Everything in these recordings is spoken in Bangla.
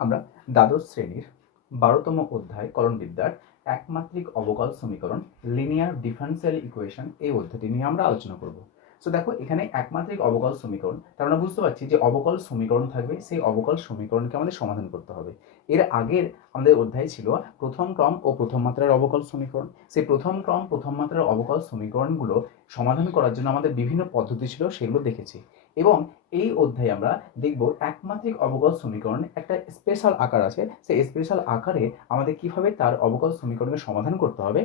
আমরা দ্বাদশ শ্রেণির বারোতম অধ্যায় করণবিদ্যার একমাত্রিক অবকল সমীকরণ লিনিয়ার ডিফারেন্সিয়াল ইকুয়েশন এই অধ্যায়টি নিয়ে আমরা আলোচনা করব। সো দেখো, এখানে একমাত্রিক অবকল সমীকরণ, তার আমরা বুঝতে পারছি যে অবকল সমীকরণ থাকবে, সেই অবকল সমীকরণকে আমাদের সমাধান করতে হবে। এর আগের আমাদের অধ্যায় ছিল প্রথম ক্রম ও প্রথম মাত্রার অবকল সমীকরণ। সেই প্রথম ক্রম, প্রথম মাত্রার অবকল সমীকরণগুলো সমাধান করার জন্য আমাদের বিভিন্ন পদ্ধতি ছিল, সেগুলো দেখেছি। এবং এই অধ্যায়ে আমরা দেখব একমাত্রিক অবকল সমীকরণ একটা স্পেশাল আকার আছে। সেই স্পেশাল আকারে আমাদের কীভাবে তার অবকল সমীকরণের সমাধান করতে হবে,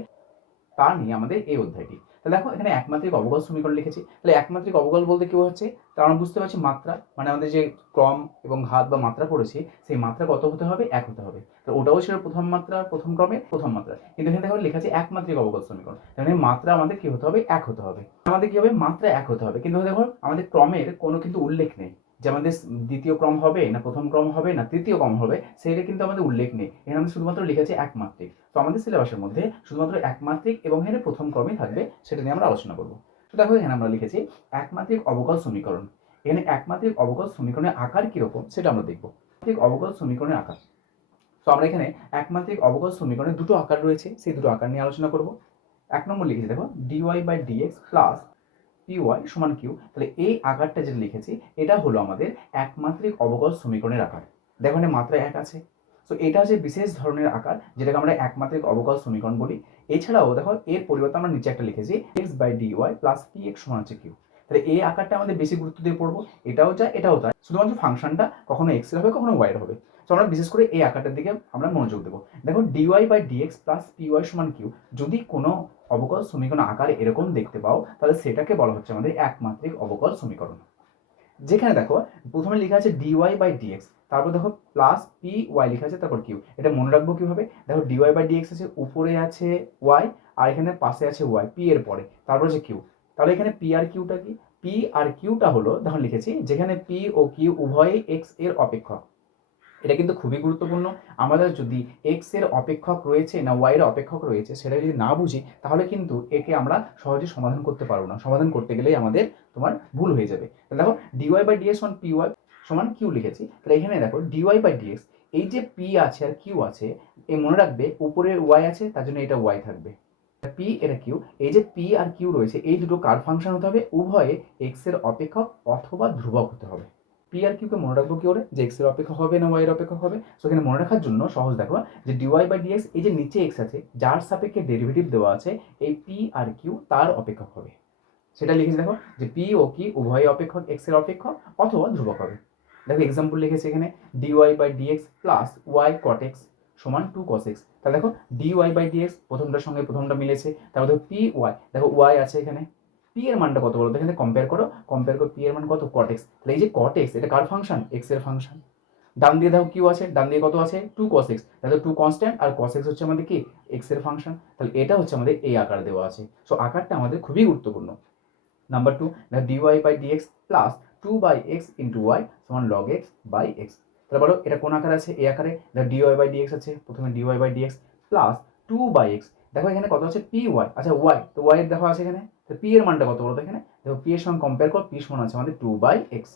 তা নিয়ে আমাদের এই অধ্যায়টি। তাহলে দেখো, এখানে একমাত্রিক অবকল সমীকরণ লিখেছি। তাহলে একমাত্রিক অবকল বলতে কী হচ্ছে? তার আমরা বুঝতে পারছি মাত্রা মানে আমাদের যে ক্রম এবং ঘাত বা মাত্রা পড়েছে, সেই মাত্রা কত হতে হবে? এক হতে হবে। তো ওটাও ছিল প্রথম মাত্রা, প্রথম ক্রমে প্রথম মাত্রা। কিন্তু এখানে দেখো লেখা আছে একমাত্রিক অবকল সমীকরণ। তাহলে মাত্রা আমাদের কী হতে হবে? এক হতে হবে। আমাদের কী হবে? মাত্রা এক হতে হবে। কিন্তু দেখো, আমাদের ক্রমের কোনো কিন্তু উল্লেখ নেই। যে আমাদের দ্বিতীয় ক্রম হবে, না প্রথম ক্রম হবে, না তৃতীয় ক্রম হবে, সেইটা কিন্তু আমাদের উল্লেখ নেই। এখানে আমাদের শুধুমাত্র লিখেছে একমাত্রিক। তো আমাদের সিলেবাসের মধ্যে শুধুমাত্র একমাত্রিক এবং এখানে প্রথম ক্রমে থাকবে, সেটা নিয়ে আমরা আলোচনা করব। তো দেখো, এখানে আমরা লিখেছি একমাত্রিক অবকল সমীকরণ। এখানে একমাত্রিক অবকল সমীকরণের আকার কীরকম, সেটা আমরা দেখব। ঠিক অবকল সমীকরণের আকার। তো আমরা এখানে একমাত্রিক অবকল সমীকরণের দুটো আকার রয়েছে, সেই দুটো আকার নিয়ে আলোচনা করব। এক নম্বর লিখেছি, দেখো D Y by D X plus P Y সমান কিউ তাহলে এই আকারটা যেটা লিখেছি, এটা হলো আমাদের একমাত্রিক অবকল সমীকরণের আকার। দেখো এখানে মাত্রা এক আছে। তো এটা হচ্ছে বিশেষ ধরনের আকার, যেটাকে আমরা একমাত্রিক অবকল সমীকরণ বলি। এছাড়াও দেখো, এর পরিবর্তে আমরা নিচে একটা লিখেছি X by D Y plus P X সমান হচ্ছে কিউ তাহলে এই আকারটা আমাদের বেশি গুরুত্ব দিয়ে পড়ব, এটাও যা এটাও তাই শুধুমাত্র ফাংশনটা কখনো এক্সের হবে, কখনো ওয়াইয়ের হবে। তো আমরা বিশেষ করে এই আকারটার দিকে আমরা মনোযোগ দেবো। দেখো D Y by D X plus P Y সমান কিউ যদি কোনো অবকল সমীকরণ আকারে এরকম দেখতে পাও, তাহলে সেটাকে বলা হচ্ছে আমাদের একমাত্রিক অবকল সমীকরণ। যেখানে দেখো, প্রথমে লেখা আছে ডিওয়াই বাই ডিএক্স তারপর দেখো প্লাস পি ওয়াই লেখা আছে, তারপর কিউ এটা মনে রাখব কীভাবে? দেখো ডিওয়াই বাই ডিএক্স আছে উপরে আছে ওয়াই আর এখানে পাশে আছে ওয়াই পি এর পরে। তারপর আছে কিউ তাহলে এখানে পি আর কিউটা কি? পি আর কিউটা হলো, দেখো লিখেছি, যেখানে পি ও কিউ উভয়ই এক্সের অপেক্ষক। এটা কিন্তু খুবই গুরুত্বপূর্ণ। আমাদের যদি এক্সের অপেক্ষক রয়েছে না ওয়াই এর অপেক্ষক রয়েছে সেটা যদি না বুঝি, তাহলে কিন্তু একে আমরা সহজে সমাধান করতে পারব না। সমাধান করতে গেলেই আমাদের তোমার ভুল হয়ে যাবে। দেখো D Y by D X সমান পি ওয়াই সমান কিউ লিখেছি। তাহলে এখানে দেখো ডিওয়াই বাই ডিএক্স এই যে পি আছে আর কিউ আছে এই মনে রাখবে উপরে ওয়াই আছে, তার জন্য এটা ওয়াই থাকবে। পি এটা কিউ এই যে পি আর কিউ রয়েছে, এই দুটো কার ফাংশন হতে হবে? উভয়ে এক্সের অপেক্ষক অথবা ধ্রুবক হতে হবে। পি আর কিউকে মনে রাখব কি করে যে এক্সের অপেক্ষক হবে না ওয়াই এর অপেক্ষক হবে? সো এখানে মনে রাখার জন্য সহজ দেখো, যে ডিওয়াই বাই ডিএক্স এই যে নিচে এক্স আছে, যার সাপেক্ষে ডেরিভেটিভ দেওয়া আছে, এই পি আর কিউ তার অপেক্ষক হবে। সেটা লিখেছি দেখো, যে পি ও কি উভয় অপেক্ষক এক্সের অপেক্ষক অথবা ধ্রুবক হবে। দেখো এক্সাম্পল লিখেছি এখানে D Y by D X plus Y cot X সমান টু কস এক্স তাহলে দেখো ডিওয়াই বাই ডিএক্স প্রথমটার সঙ্গে প্রথমটা মিলেছে, তারপর দেখো পি ওয়াই দেখো ওয়াই আছে এখানে। পি এর মানটা কত বলো? তো এখানে কম্পেয়ার করো। কম্পেয়ার করো পি এর মান কত? কট এক্স তাহলে এই যে কট এক্স এটা কার ফাংশন এক্সের ফাংশন ডান দিয়ে দেখো কিউ আছে, ডান দিয়ে কত আছে? টু কস এক্স তাহলে টু কনস্ট্যান্ট আর কস এক্স হচ্ছে আমাদের কি? এক্সের ফাংশন তাহলে এটা হচ্ছে আমাদের এই আকার দেওয়া আছে। সো আকারটা আমাদের খুবই গুরুত্বপূর্ণ। নাম্বার টু দেখো D Y by D X plus two by X into Y সমান লগ এক্স বাই এক্স তাহলে বলো, এটা কোন আকার আছে? এই আকারে। দেখো ডিওয়াই বাই ডিএক্স আছে। প্রথমে D Y by D X plus two by X দেখো এখানে কত আছে? পি ওয়াই আচ্ছা ওয়াই তো ওয়াই এর দেখো আছে এখানে? তো পি এর মানটা কত বলো এখানে? দেখো পি এর সঙ্গে কম্পেয়ার কর পি সমান আছে আমাদের টু বাই এক্স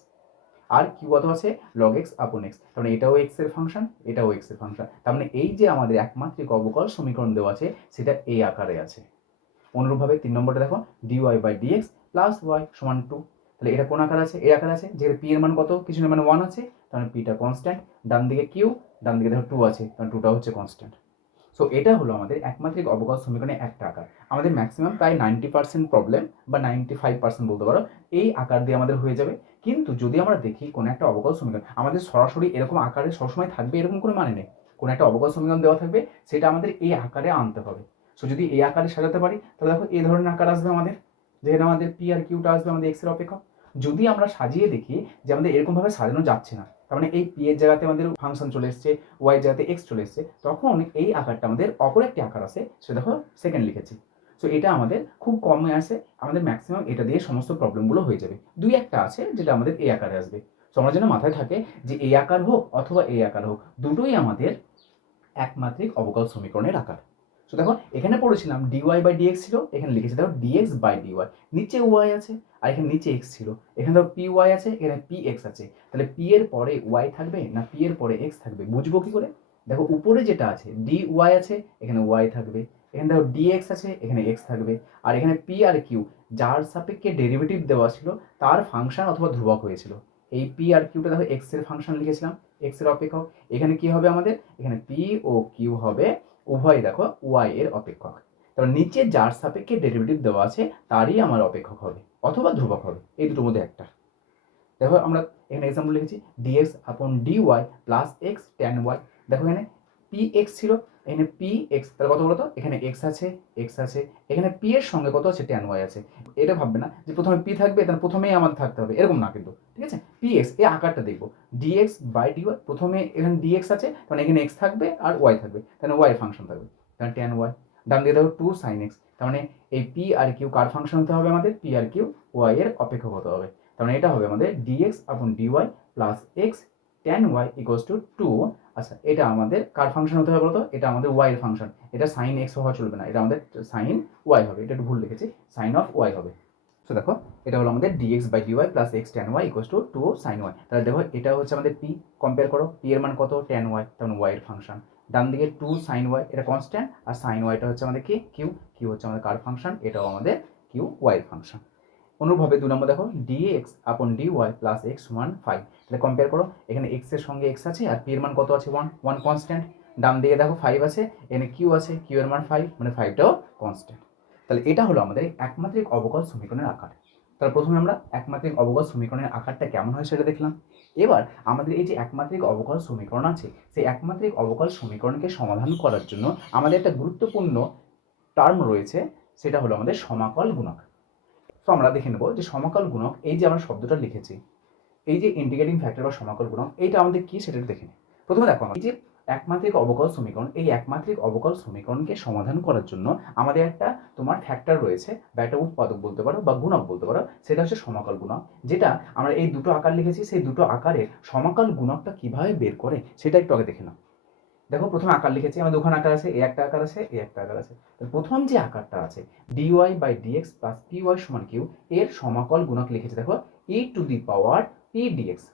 আর কিউ কত আছে? লগ এক্স আপন এক্স তার মানে এটাও এক্সের ফাংশন এটাও এক্সের ফাংশন তার মানে এই যে আমাদের একমাত্রিক অবকল সমীকরণ দেওয়া আছে, সেটা এই আকারে আছে। অনুরূপভাবে তিন নম্বরটা দেখো D Y by D X plus Y সমান টু তাহলে এটা কোন আকার আছে? এই আকার আছে। যেখানে পি এর মান কত? কিছু মানে ওয়ান আছে। তাহলে পিটা কনস্ট্যান্ট ডান দিকে কিউ ডান দিকে দেখো টু আছে। কারণ টুটা হচ্ছে কনস্ট্যান্ট সো এটা হলো আমাদের একমাত্রিক অবকাশ সমীকরণে একটা আকার। আমাদের ম্যাক্সিমাম প্রায় নাইনটি পার্সেন্ট প্রবলেম বা নাইনটি ফাইভ পার্সেন্ট বলতে পারো, এই আকার দিয়ে আমাদের হয়ে যাবে। কিন্তু যদি আমরা দেখি কোনো একটা অবকাশ সমীকরণ, আমাদের সরাসরি এরকম আকারে সবসময় থাকবে এরকম কোনো মানে নেই। কোনো একটা অবকাশ সমীকরণ দেওয়া থাকবে, সেটা আমাদের এই আকারে আনতে হবে। সো যদি এই আকারে সাজাতে পারি, তাহলে দেখো এই ধরনের আকার আসবে আমাদের। যেখানে আমাদের পি আর কিউটা আসবে আমাদের এক্সের অপেক্ষা যদি আমরা সাজিয়ে দেখি যে আমাদের এরকমভাবে সাজানো যাচ্ছে না তার মানে এই পি এর জায়গাতে আমাদের ফাংশন চলে এসছে ওয়াই জায়গাতে এক্স চলে এসছে, তখন এই আকারটা আমাদের অপর একটি আকার আছে, সেটা দেখো সেকেন্ড লিখেছি। সো এটা আমাদের খুব কমে আসে, আমাদের ম্যাক্সিমাম এটা দিয়ে সমস্ত প্রবলেমগুলো হয়ে যাবে। দুই একটা আছে যেটা আমাদের এই আকারে আসবে। সো আমার যেন মাথায় থাকে যে এই আকার হোক অথবা এই আকার হোক, দুটোই আমাদের একমাত্রিক অবকল সমীকরণের আকার। সো দেখো, এখানে পড়েছিলাম ডিওয়াই বাই ডিএক্স ছিল, এখানে লিখেছি দেখো D X by D Y নিচে ওয়াই আছে, আর এখানে নিচে এক্স ছিল। এখানে দেখো পি ওয়াই আছে, এখানে পি এক্স আছে। তাহলে পি এর পরে ওয়াই থাকবে না পি এর পরে এক্স থাকবে? বুঝব কি করে? দেখো উপরে যেটা আছে ডি ওয়াই আছে, এখানে ওয়াই থাকবে। এখানে দেখো ডিএক্স আছে, এখানে এক্স থাকবে। আর এখানে পি আর কিউ যার সাপেক্ষে ডেরিভেটিভ দেওয়া ছিল, তার ফাংশন অথবা ধ্রুবক হয়েছিল। এই পি আর কিউটা দেখো এক্সের ফাংশন লিখেছিলাম। এক্সের অপেক্ষক। এখানে কি হবে আমাদের? এখানে পি ও কিউ হবে উভয় দেখো ওয়াই এর অপেক্ষক। তারপর নিচে যার সাপেক্ষে ডেরিভেটিভ দেওয়া আছে, তারই আমার অপেক্ষক হবে, অথবা ধ্রুবক হবে, এই দুটোর মধ্যে একটা। দেখো আমরা এখানে এক্সাম্পল লিখেছি D X upon D Y plus X tan Y দেখো এখানে এক্স ছিল, এখানে এক্স তাহলে কত বলতো? এখানে এক্স আছে এক্স আছে। এখানে পি এর সঙ্গে কত আছে? ট্যান ওয়াই আছে। এটা ভাববে না যে প্রথমে পি থাকবে, তাহলে প্রথমেই আমাদের থাকতে হবে। এরকম না কিন্তু, ঠিক আছে? এক্স এই আকারটা দেখব। ডিএক্স বাই ডি ওয়াই প্রথমে এখানে ডিএক্স আছে তখন এখানে এক্স থাকবে আর ওয়াই থাকবে। তাহলে ওয়াই ফাংশন থাকবে। তাহলে ট্যান ওয়াই ডান দিয়ে দেখো টু সাইন এক্স তার মানে এই পি আর কিউ কার ফাংশন হতে হবে আমাদের? পি আর কিউ ওয়াই এর অপেক্ষক হতে হবে। তার মানে এটা হবে আমাদের D X upon D Y plus X tan Y equals two two আচ্ছা এটা আমাদের কার ফাংশন হতে হবে বলতো? এটা আমাদের ওয়াই এর ফাংশন এটা সাইন এক্স হওয়া চলবে না, এটা আমাদের সাইন ওয়াই হবে। এটা একটু ভুল লিখেছি। সাইন অফ ওয়াই হবে। তো দেখো, এটা হলো আমাদের D X by D Y plus X tan Y equals two two sine Y তাহলে দেখো, এটা হচ্ছে আমাদের পি কম্পেয়ার করো। পি এর মান কত? ট্যান ওয়াই তেমন ওয়াই এর ফাংশন ডান দিকে টু সাইন ওয়াই এটা কনস্ট্যান্ট আর সাইন ওয়াইটা হচ্ছে আমাদের কি? কিউ কিউ হচ্ছে আমাদের কার ফাংশন এটাও আমাদের কিউ ওয়াই ফাংশন অনুরূপভাবে দু নম্বর দেখো D X upon D Y plus X one five তাহলে কম্পেয়ার করো, এখানে এক্সের সঙ্গে এক্স আছে আর পি এর মান কত আছে? ওয়ান ওয়ান কনস্ট্যান্ট ডান দিকে দেখো ফাইভ আছে, এখানে কিউ আছে কিউ এর মান ফাইভ মানে ফাইভটাও কনস্ট্যান্ট তাহলে এটা হলো আমাদের একমাত্রিক অবকল সমীকরণের আকার। তাহলে প্রথমে আমরা একমাত্রিক অবকল সমীকরণের আকারটা কেমন হয় সেটা দেখলাম। এবার আমাদের এই যে একমাত্রিক অবকল সমীকরণ আছে, সেই একমাত্রিক অবকল সমীকরণকে সমাধান করার জন্য আমাদের একটা গুরুত্বপূর্ণ টার্ম রয়েছে, সেটা হলো আমাদের সমাকল গুণক। তো আমরা দেখে নেব যে সমাকল গুণক, এই যে আমরা শব্দটা লিখেছি এই যে ইন্টিগ্রেটিং ফ্যাক্টর বা সমাকল গুণক, এইটা আমাদের কি সেটা দেখে নিই। প্রথমে দেখো, এই যে একমাত্রিক অবকল সমীকরণ, এই একমাত্রিক অবকল সমীকরণকে সমাধান করার জন্য আমাদের একটা তোমার ফ্যাক্টর রয়েছে বা একটা উৎপাদক বলতে পারো বা গুণক বলতে পারো, সেটা হচ্ছে সমাকল গুণক। যেটা আমরা এই দুটো আকার লিখেছি, সেই দুটো আকারের সমাকল গুণকটা কীভাবে বের করে, সেটা একটু আগে দেখে নাও। দেখো, প্রথমে আকার লিখেছি, আমাদের ওখানে আকার আছে, এ একটা আকার আছে, এ একটা আকার আছে। প্রথম যে আকারটা আছে D Y by D X plus P Y সমান কিউ এর সমাকল গুণক লিখেছে, দেখো E to the power P D X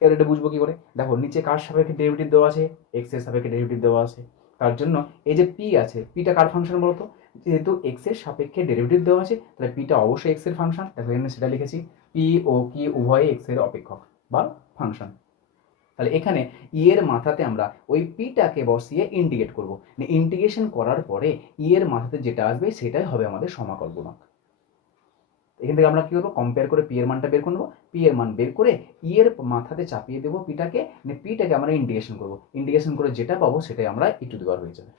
এর এটা বুঝব কি করে? দেখো, নিচে কার সাপেক্ষে ডেরিভেটিভ দেওয়া আছে? এক্সের সাপেক্ষে ডেরিভেটিভ দেওয়া আছে। তার জন্য এই যে পি আছে পিটা কার ফাংশন বলতো? যেহেতু এক্সের সাপেক্ষে ডেরিভেটিভ দেওয়া আছে, তাহলে পিটা অবশ্যই এক্সের ফাংশন দেখো, এখানে সেটা লিখেছি পি ও কি উভয় এক্সের অপেক্ষক বা ফাংশন তাহলে এখানে ই এর মাথাতে আমরা ওই পিটাকে বসিয়ে ইন্টিগ্রেট করব। ইন্টিগ্রেশন করার পরে ই এর মাথাতে যেটা আসবে, সেটাই হবে আমাদের সমাকল গুণক এখান থেকে আমরা কি করব? কম্পেয়ার করে পি এর মানটা বের করে নেব। পি এর মান বের করে ই এর মাথাতে চাপিয়ে দেবো পিটাকে মানে পিটাকে আমরা ইন্ডিকেশন করব। ইন্ডিকেশন করে যেটা পাবো সেটাই আমরা একটু দেওয়ার হয়ে যাবে।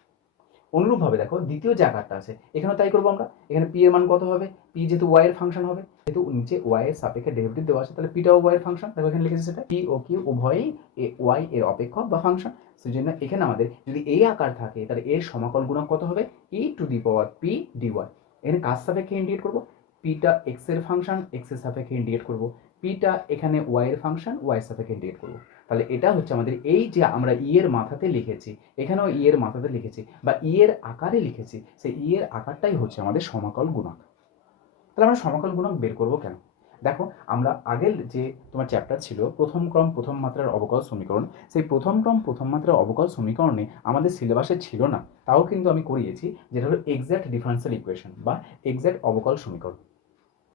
অনুরূপভাবে দেখো, দ্বিতীয় যে আকারটা আছে, এখানেও তাই করব আমরা। এখানে পি এর মান কত হবে? পি যেহেতু ওয়াই এর ফাংশন হবে, যেহেতু নিচে ওয়াই এর সাপেক্ষে ডেরিভেটিভ দেওয়া আছে, তাহলে পিটাও ওয়াই এর ফাংশন দেখো এখানে লিখেছে সেটা। পি ও কিউ উভয়ই এ ওয়াই এর অপেক্ষক বা ফাংশন সেই জন্য এখানে আমাদের যদি এই আকার থাকে, তাহলে এর সমাকল গুণক কত হবে? E to the power P D Y এখানে কার সাপেক্ষে ইন্ডিকেট করব? পিটা এক্সের ফাংশন এক্সের সাপেক্ষে ইন্ডিকেট করব। পিটা এখানে ওয়াই এর ফাংশন ওয়াই এর সাপেক্ষে ইন্ডিকেট করব। তাহলে এটা হচ্ছে আমাদের এই যে আমরা ই এর মাথাতে লিখেছি, এখানেও ই এর মাথাতে লিখেছি বা ই এর আকারে লিখেছি, সেই ই এর আকারটাই হচ্ছে আমাদের সমাকল গুণক। তাহলে আমরা সমাকল গুণক বের করব কেন? দেখো, আমরা আগের যে তোমার চ্যাপ্টার ছিল, প্রথম ক্রম, প্রথম মাত্রার অবকল সমীকরণ, সেই প্রথম ক্রম, প্রথম মাত্রার অবকল সমীকরণে আমাদের সিলেবাসে ছিল না। তাও কিন্তু আমি করিয়েছি, যেটা হলো এক্স্যাক্ট ডিফারেন্সিয়াল ইকুয়েশন বা এক্স্যাক্ট অবকল সমীকরণ।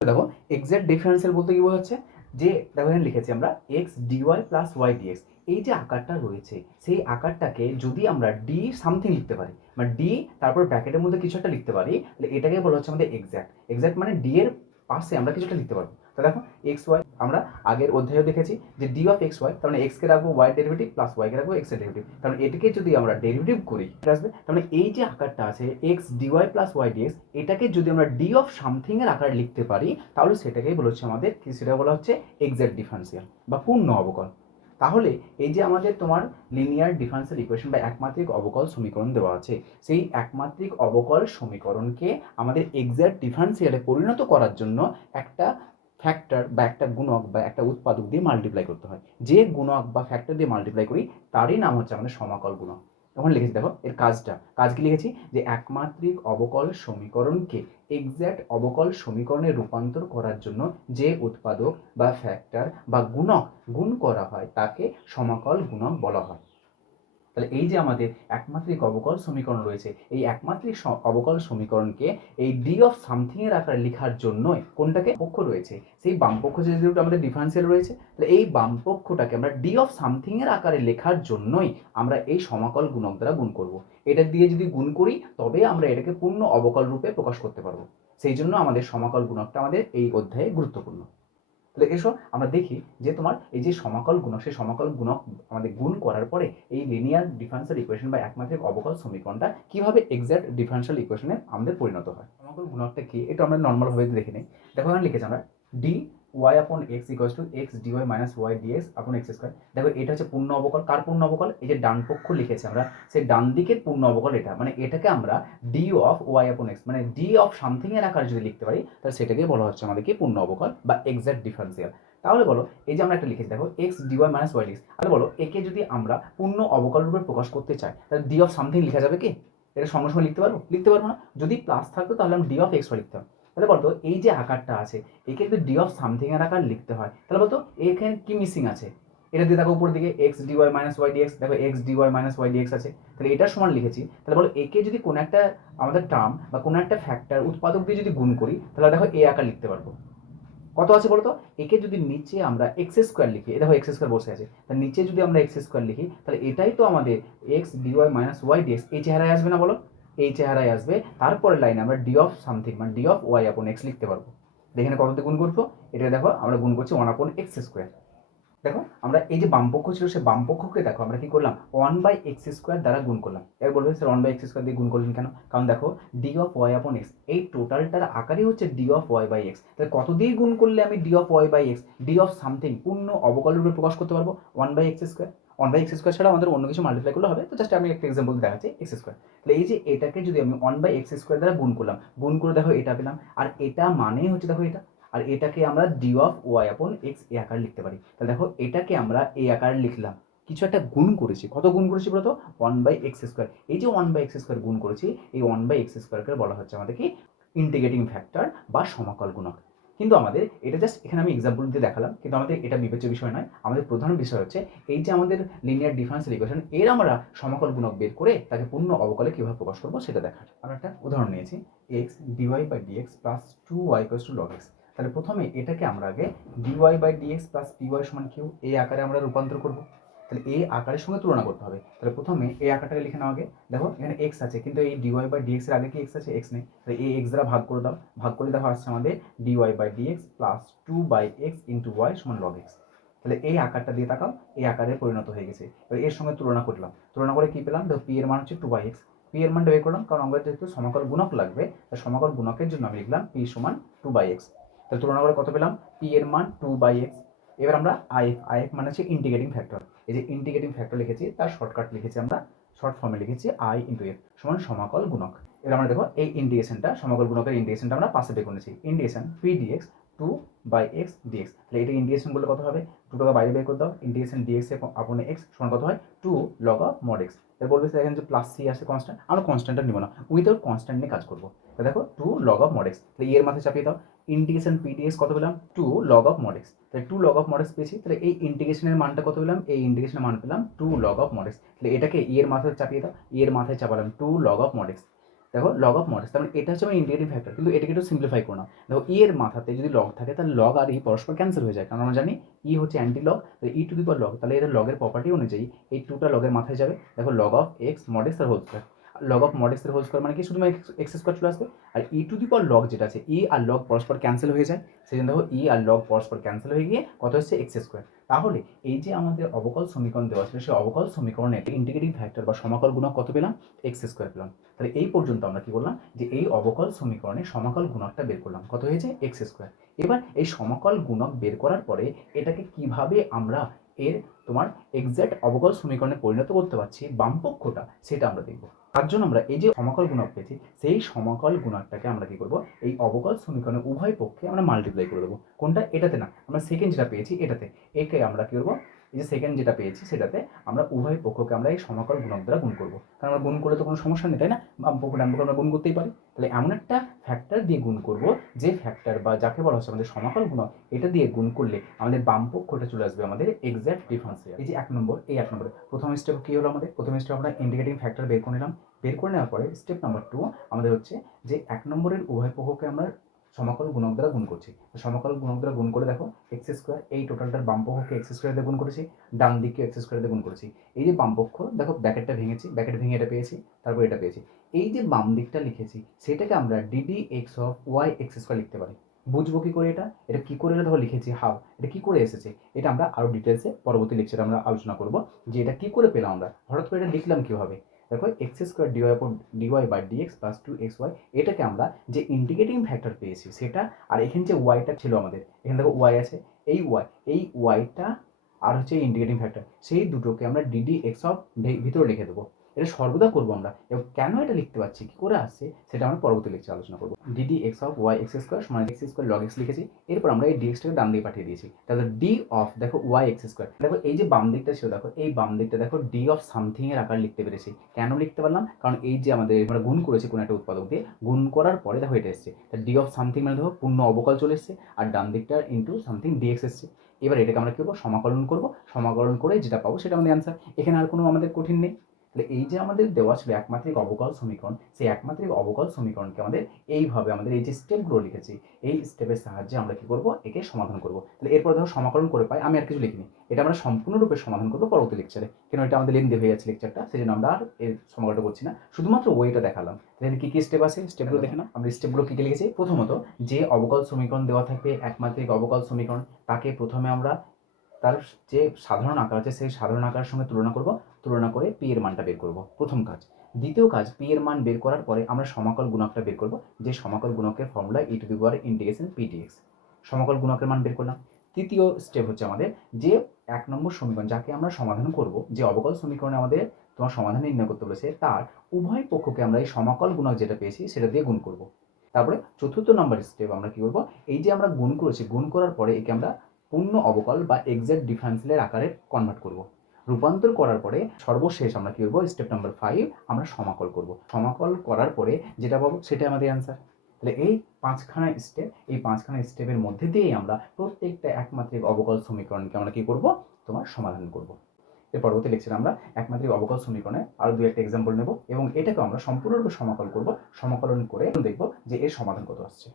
দেখো এক্স্যাক্ট ডিফারেন্সিয়াল বলতে কি বোঝাচ্ছে? যে দেখো এখানে লিখেছি আমরা X D Y plus Y D X এই যে আকারটা রয়েছে, সেই আকারটাকে যদি আমরা ডি সামথিং লিখতে পারি মানে ডি তারপর ব্র্যাকেটের মধ্যে কিছু একটা লিখতে পারি, তাহলে এটাকে বলা হচ্ছে আমাদের এক্স্যাক্ট এক্স্যাক্ট মানে ডি এর পাশে আমরা কিছুটা লিখতে পারব। তো দেখো এক্স ওয়াই আমরা আগের অধ্যায়েও দেখেছি যে ডি অফ এক্স ওয়াই মানে এক্সকে রাখব ওয়াই ডেরিভেটিভ প্লাস ওয়াইকে রাখব এক্সের ডেরিভেটিভ কারণ এটাকে যদি আমরা ডেরিভেটিভ করি, এটা আসবে। তার মানে এই যে আকারটা আছে X D Y plus Y D X এটাকে যদি আমরা ডি অফ সামথিং এর আকারে লিখতে পারি, তাহলে সেটাকেই বলা হচ্ছে আমাদের সেটা বলা হচ্ছে এক্সাক্ট ডিফারেন্সিয়াল বা পূর্ণ অবকল। তাহলে এই যে আমাদের তোমার লিনিয়ার ডিফারেন্সিয়াল ইকুয়েশন বা একমাত্রিক অবকল সমীকরণ দেওয়া আছে, সেই একমাত্রিক অবকল সমীকরণকে আমাদের এক্সাক্ট ডিফারেন্সিয়ালে পরিণত করার জন্য একটা ফ্যাক্টর বা একটা গুণক বা একটা উৎপাদক দিয়ে মাল্টিপ্লাই করতে হয়। যে গুণক বা ফ্যাক্টর দিয়ে মাল্টিপ্লাই করি, তারই নাম হচ্ছে আমাদের সমাকল গুণক। তখন লিখেছি, দেখো, এর কাজটা। কাজ কি লিখেছি? যে একমাত্রিক অবকল সমীকরণকে এক্স্যাক্ট অবকল সমীকরণে রূপান্তর করার জন্য যে উৎপাদক বা ফ্যাক্টর বা গুণক গুণ করা হয়, তাকে সমাকল গুণক বলা হয়। তাহলে এই যে আমাদের একমাত্রিক অবকল সমীকরণ রয়েছে, এই একমাত্রিক অবকল সমীকরণকে এই ডি অফ সামথিং এর আকারে লেখার জন্যই কোনটাকে পক্ষ রয়েছে? সেই বামপক্ষ যেহেতু আমাদের ডিফারেন্সিয়াল রয়েছে, তাহলে এই বামপক্ষটাকে আমরা ডি অফ সামথিং এর আকারে লেখার জন্যই আমরা এই সমাকল গুণক দ্বারা গুণ করব। এটা দিয়ে যদি গুণ করি, তবে আমরা এটাকে পূর্ণ অবকল রূপে প্রকাশ করতে পারব। সেই জন্য আমাদের সমাকল গুণকটা আমাদের এই অধ্যায়ে গুরুত্বপূর্ণ। তাহলে এসো, আমরা দেখি যে তোমার এই যে সমাকল গুণক, সেই সমাকল গুণক আমাদের গুণ করার পরে এই লিনিয়ার ডিফারেন্সিয়াল ইকুয়েশন বা একমাত্রিক অবকল সমীকরণটা কীভাবে এক্স্যাক্ট ডিফারেন্সিয়াল ইকুয়েশনে আমাদের পরিণত হয়? সমাকল গুণকটা কি? এটা আমরা নর্মালভাবে দেখে নিই। দেখো আমরা লিখেছি আমরা D Y upon X equals to X D Y minus Y D X upon X square দেখো, এটা হচ্ছে পূর্ণ অবকল। কার পূর্ণ অবকল? এই যে ডান পক্ষ লিখেছি আমরা সেই ডান দিকের পূর্ণ অবকল এটা। মানে এটাকে আমরা D of Y upon X মানে ডি অফ সামথিং এর আকারে যদি লিখতে পারি, তাহলে সেটাকে বলা হচ্ছে আমাদেরকে পূর্ণ অবকল বা এক্সাক্ট ডিফারেন্সিয়াল তাহলে বলো, এই যে আমরা একটা লিখেছি, দেখো X D Y minus Y D X তাহলে বলো, একে যদি আমরা পূর্ণ অবকল রূপে প্রকাশ করতে চাই, তাহলে ডি অফ সামথিং লেখা যাবে কি? এটা সঙ্গে সঙ্গে লিখতে পারব? লিখতে পারব না। যদি প্লাস থাকতো তাহলে আমি ডি অফ এক্স লিখতাম তাহলে বলতো, এই যে আকারটা আছে, একে যদি ডি অফ সামথিং এর আকার লিখতে হয়, তাহলে বলতো, এখানে কি মিসিং আছে? এটা দিয়ে দেখো উপর দিকে X D Y minus Y D X দেখো X D Y minus Y D X আছে, তাহলে এটার সমান লিখেছি, তাহলে বলো, একে যদি কোনো একটা আমাদের টার্ম বা কোনো একটা ফ্যাক্টর উৎপাদক দিয়ে যদি গুণ করি, তাহলে দেখো এ আকার লিখতে পারব। কত আছে বলতো? একে যদি নিচে আমরা এক্স স্কোয়ার লিখি দেখো এক্স স্কোয়ার বসে আছে তার নিচে যদি আমরা এক্স স্কোয়ার লিখি, তাহলে এটাই তো আমাদের X D Y minus Y D X এই চেহারায় আসবে না বলো? এই চেহারায় আসবে। তারপরে লাইনে আমরা ডি অফ সামথিং মানে D of Y upon X লিখতে পারব। এখানে কততে গুণ করব এটা দেখো, আমরা গুণ করছি ওয়ান আপন এক্স স্কোয়ার দেখো, আমরা এই যে বামপক্ষ ছিল, সে বামপক্ষকে দেখো, আমরা কি করলাম? ওয়ান বাই এক্স স্কোয়ার দ্বারা গুণ করলাম। এবার বলবে, sir one by X square দিয়ে গুণ করলেন কেন? কারণ দেখো D of Y upon X এই টোটালটার আকারই হচ্ছে D of Y by X তাহলে কত দিয়ে গুণ করলে আমি D of Y by X D of something পূর্ণ অবকল রূপে প্রকাশ করতে পারব? One by X square one by X square ছাড়া আমাদের অন্য কিছু মাল্টিপ্লাই করলে হবে, তো জাস্ট আমি একটা এক্সাম্পল দেখাচ্ছি এক্স স্কোয়ার তাহলে এই যে এটাকে যদি আমি ওয়ান বাই এক্স স্কোয়ার দ্বারা গুণ করলাম, গুণ করে দেখো এটা পেলাম, আর এটা মানে হচ্ছে দেখো এটা, আর এটাকে আমরা D of Y upon X এ আকার লিখতে পারি। তাহলে দেখো এটাকে আমরা এ আকার লিখলাম, কিছু একটা গুণ করেছি, কত গুণ করেছি বলতো? ওয়ান বাই এক্স স্কোয়ার এই যে ওয়ান বাই এক্স স্কোয়ার গুণ করেছি, এই ওয়ান বাই এক্স স্কোয়ারকে বলা হচ্ছে আমাদের কি? ইন্টিগ্রেটিং ফ্যাক্টর বা সমাকল গুণক। কিন্তু আমাদের এটা জাস্ট এখানে আমি এক্সাম্পল দিয়ে দেখালাম, কিন্তু আমাদের এটা বিবেচ্য বিষয় নয়। আমাদের প্রধান বিষয় হচ্ছে এই যে আমাদের লিনিয়ার ডিফারেন্সিয়াল ইকুয়েশন এর আমরা সমাকল গুণক বের করে তাকে পূর্ণ অবকলে কীভাবে প্রকাশ করব সেটা দেখার। আমরা একটা উদাহরণ নিয়েছি X D Y by D X plus two Y plus two log X তাহলে প্রথমে এটাকে আমরা আগে D Y by D X plus P Y সমান কিউ এই আকারে আমরা রূপান্তর করব। তাহলে এই আকারের সঙ্গে তুলনা করতে হবে। তাহলে প্রথমে এই আকারটাকে লিখে নাও আগে। দেখো, এখানে এক্স আছে, কিন্তু এই ডিওয়াই বাই ডিএক্স এর আগে কি এক্স আছে? এক্স নেই। তাহলে এই এক্স দ্বারা ভাগ করে দাও। ভাগ করে দেখো, আসছে আমাদের D Y by D X plus two by X into Y সমান লগ এক্স তাহলে এই আকারটা দিয়ে তাকাও এই আকারে পরিণত হয়ে গেছে। এবার এর সঙ্গে তুলনা করলাম। তুলনা করে কি পেলাম? দেখো পি এর মান হচ্ছে টু বাই এক্স পি এর মানটা বের করলাম, কারণ আমাদের যেহেতু সমাকল গুণক লাগবে, তাই সমাকল গুণকের জন্য আমি লিখলাম পি সমান টু বাই এক্স তাহলে তুলনা করে কত পেলাম? পি এর মান টু বাই এক্স এবার আমরা আইএফ আইএফ মানে হচ্ছে ইন্টিগ্রেটিং ফ্যাক্টর এই যে ইন্টিগ্রেটিং ফ্যাক্টর লিখেছি, তার শর্টকাট লিখেছি আমরা শর্ট ফর্মে লিখেছি আই ইন্টু এফ সমান সমাকল গুণক। এবার আমরা দেখো এই ইন্ডিকেশনটা সমাকল গুণকের ইন্ডিকেশনটা আমরা পাশে বের করেছি। Indication P two by X D X তাহলে এটা ইন্ডিকেশন বললে কত হবে? টু টাকা বাইরে বের করে দাও। ইন্ডিকেশন ডিএক্স আপন এক্স সমান কত হয়? Two log of mod X তাহলে বলবে স্যার এখানে যে প্লাস সি আসে কনস্ট্যান্ট আমরা কনস্ট্যান্টটা নিব না। উইদাউট কনস্ট্যান্ট নিয়ে কাজ করব। তাহলে দেখো two log of mod X তাহলে এর মাথায় চাপিয়ে দাও। ইন্টিগ্রেশন পিডিএক্স কত পেলাম? টু লগ অফ মডেক্স তাহলে টু লগ অফ মডেক্স পেয়েছি। তাহলে এই ইন্টিগ্রেশনের মানটা কত পেলাম? এই ইন্টিগ্রেশনের মান পেলাম টু লগ অফ মডেক্স তাহলে এটাকে এর মাথায় চাপিয়ে দাও। এর মাথায় চাপালাম two log of mod X দেখো লগ অফ মডেক্স তার মানে এটা হচ্ছে আমার ইন্টিগ্রেটিভ ফ্যাক্টর কিন্তু এটাকে একটু সিম্পলিফাই করো না। দেখো ই এর মাথাতে যদি লগ থাকে, তাহলে লগ আর ই পরস্পর ক্যান্সেল হয়ে যায়। কারণ আমরা জানি ই হচ্ছে অ্যান্টি লগ তাহলে e to the power log তাহলে এদের লগের প্রপার্টি অনুযায়ী এই টুটা লগের মাথায় যাবে। দেখো log of X mod X R whole square log of মডেক্সের হোল স্কোয়ার মানে কি? শুধু এক্স স্কোয়ার চলে আসবে। আর ই টু দি পাওয়ার লগ যেটা আছে ই আর লগ পরস্পর ক্যান্সেল হয়ে যায়। সেই জন্য দেখো ই আর লগ পরস্পর ক্যান্সেল হয়ে গিয়ে কত হচ্ছে? এক্স স্কোয়ার তাহলে এই যে আমাদের অবকল সমীকরণ দেওয়া ছিল, সেই অবকল সমীকরণে ইন্টিগ্রেটিং ফ্যাক্টর বা সমাকল গুণক কত পেলাম? এক্স স্কোয়ার পেলাম। তাহলে এই পর্যন্ত আমরা কি বললাম যে এই অবকল সমীকরণে সমাকল গুণকটা বের করলাম। কত হয়েছে? এক্স স্কোয়ার এবার এই সমাকল গুণক বের করার পরে এটাকে কীভাবে আমরা এর তোমার এক্স্যাক্ট অবকল সমীকরণে পরিণত করতে পারছি? বামপক্ষটা, সেটা আমরা দেখব। তার জন্য আমরা এই যে সমাকল গুণক পেয়েছি, সেই সমাকল গুণকটাকে আমরা কি করব? এই অবকল সমীকরণের উভয় পক্ষে আমরা মাল্টিপ্লাই করে দেবো। কোনটা? এটাতে না। আমরা সেকেন্ড যেটা পেয়েছি এটাতে। একে আমরা কি করব? এই যে সেকেন্ড যেটা পেয়েছি সেটাতে আমরা উভয় পক্ষকে আমরা এই সমাকল গুণক দ্বারা গুণ করব। কারণ আমরা গুণ করলে তো কোনো সমস্যা নেই, তাই না? বাম পক্ষ ডান পক্ষ আমরা গুণ করতেই পারি। তাহলে এমন একটা ফ্যাক্টর দিয়ে গুণ করব যে ফ্যাক্টর বা যাকে বলা হচ্ছে আমাদের সমাকল গুণক, এটা দিয়ে গুণ করলে আমাদের বাম পক্ষটা চলে আসবে আমাদের এক্স্যাক্ট ডিফারেন্সিয়াল এই যে এক নম্বর, এই এক নম্বরে প্রথম স্টেপ কী হলো আমাদের? প্রথম স্টেপ আমরা ইন্ডিকেটিং ফ্যাক্টর বের করে নিলাম। বের করে নেওয়ার পরে স্টেপ নাম্বার টু আমাদের হচ্ছে যে এক নম্বরের উভয় পক্ষকে আমরা সমাকল গুণক দ্বারা গুণ করছি। তো সমাকল গুণক দ্বারা গুণ করে দেখো এক্স স্কোয়ার এই টোটালটার বাম পক্ষকে এক্স স্কোয়ার দিয়ে গুণ করেছি, ডান দিককে এক্স স্কোয়ার দিয়ে গুণ করেছি। এই যে বামপক্ষ, দেখো ব্যাকেটটা ভেঙেছি ব্যাকেট ভেঙে এটা পেয়েছি, তারপর এটা পেয়েছি। এই যে বাম দিকটা লিখেছি, সেটাকে আমরা D D X of Y X square লিখতে পারি। বুঝব কী করে এটা? এটা কী করে এটা ধরো লিখেছি, হাও, এটা কী করে এসেছে? এটা আমরা আরও ডিটেলসে পরবর্তী লেকচারে আমরা আলোচনা করব, যে এটা কী করে পেলাম আমরা? হঠাৎ করে এটা লিখলাম কীভাবে? দেখো X square D Y D D Y by D X plus two X Y এটাকে আমরা যে ইন্ডিকেটিং ফ্যাক্টর পেয়েছি সেটা, আর এখানে যে ওয়াইটা ছিল আমাদের, এখানে দেখো ওয়াই আছে, এই ওয়াই এই ওয়াইটা আর হচ্ছে ইন্ডিকেটিং ফ্যাক্টর সেই দুটোকে আমরা ডিডি এক্স অফ ভিতরে লিখে দেবো। এটা সর্বদা করব আমরা। এবং কেন এটা লিখতে পারছি, কি করে আসছে, সেটা আমরা পরবর্তী লেকচারে আলোচনা করব। D D X of Y X square সমান এক্স স্কোয়ার লগ এক্স লিখেছি, এরপর আমরা এই ডিএক্সটাকে ডান দিকে পাঠিয়ে দিয়েছি। তাহলে ডি অফ দেখো ওয়াই এক্স স্কোয়ার দেখো এই যে বাম দিকটা ছিল, দেখো এই বাম দিকটা, দেখো ডি অফ সামথিং এর আকার লিখতে পেরেছি। কেন লিখতে পারলাম? কারণ এই যে আমাদের, আমরা গুণ করেছি কোনো একটা উৎপাদক দিয়ে, গুণ করার পরে দেখো এটা এসছে। ডি অফ সামথিং মানে দেখো পূর্ণ অবকল চলে এসছে, আর ডান দিকটা ইন্টু সামথিং ডিএক্স এসছে। এবার এটাকে আমরা কী করব? সমাকলন করব। সমাকলন করে যেটা পাবো সেটা আমাদের অ্যান্সার এখানে আর কোনো আমাদের কঠিন নেই। তাহলে এই যে আমাদের দেওয়া ছিল একমাত্রিক অবকল সমীকরণ, সেই একমাত্রিক অবকল সমীকরণকে আমাদের এইভাবে আমাদের এই যে স্টেপগুলো লিখেছি, এই স্টেপের সাহায্যে আমরা কী করব? একে সমাধান করব। তাহলে এরপর ধরো সমাকলন করে পাই, আমি আর কিছু লিখিনি। এটা আমরা সম্পূর্ণরূপে সমাধান করব পরবর্তী লেকচারে কেন এটা আমাদের লেন্দি হয়ে যাচ্ছে লেকচারটা সেই জন্য আমরা আর এর সমাকলনটা করছি না। শুধুমাত্র ওইটা দেখালাম। তাহলে কী কী স্টেপ আছে? স্টেপগুলো দেখে না আমরা স্টেপগুলো কী কী লিখেছি? প্রথমত, যে অবকল সমীকরণ দেওয়া থাকবে, একমাত্রিক অবকল সমীকরণ, তাকে প্রথমে আমরা তার যে সাধারণ আকার আছে, সেই সাধারণ আকারের সঙ্গে তুলনা করব। তুলনা করে পি এর মানটা বের করব। প্রথম কাজ। দ্বিতীয় কাজ পি এর মান বের করার পরে আমরা সমাকল গুণকটা বের করব, যে সমাকল গুণকের formula E to the power integration P T X সমাকল গুণকের মান বের করলাম। তৃতীয় স্টেপ হচ্ছে আমাদের যে এক নম্বর সমীকরণ, যাকে আমরা সমাধান করব, যে অবকল সমীকরণে আমাদের তোমার সমাধান নির্ণয় করতে বলেছে, তার উভয় পক্ষকে আমরা এই সমাকল গুণক যেটা পেয়েছি, সেটা দিয়ে গুণ করব। তারপরে চতুর্থ নম্বর স্টেপ আমরা কি করব? এই যে আমরা গুণ করেছি, গুণ করার পরে একে আমরা পূর্ণ অবকল বা এক্সাক্ট ডিফারেন্সিয়ালের আকারে কনভার্ট করব। রূপান্তর করার পরে সর্বশেষ আমরা কী করব? স্টেপ নাম্বার ফাইভ আমরা সমাকল করব। সমাকল করার পরে যেটা পাবো সেটাই আমাদের অ্যান্সার তাহলে এই পাঁচখানা স্টেপ এই পাঁচখানা স্টেপের মধ্যে দিয়েই আমরা প্রত্যেকটা একমাত্রিক অবকল সমীকরণকে আমরা কী করব? তোমার সমাধান করব। এর পরবর্তী লেকচারে আমরা একমাত্রিক অবকল সমীকরণে আরও দু একটা এক্সাম্পল নেব এবং এটাকে আমরা সম্পূর্ণরূপে সমাকল করব। সমাকলন করে দেখব যে এর সমাধান কত আসছে।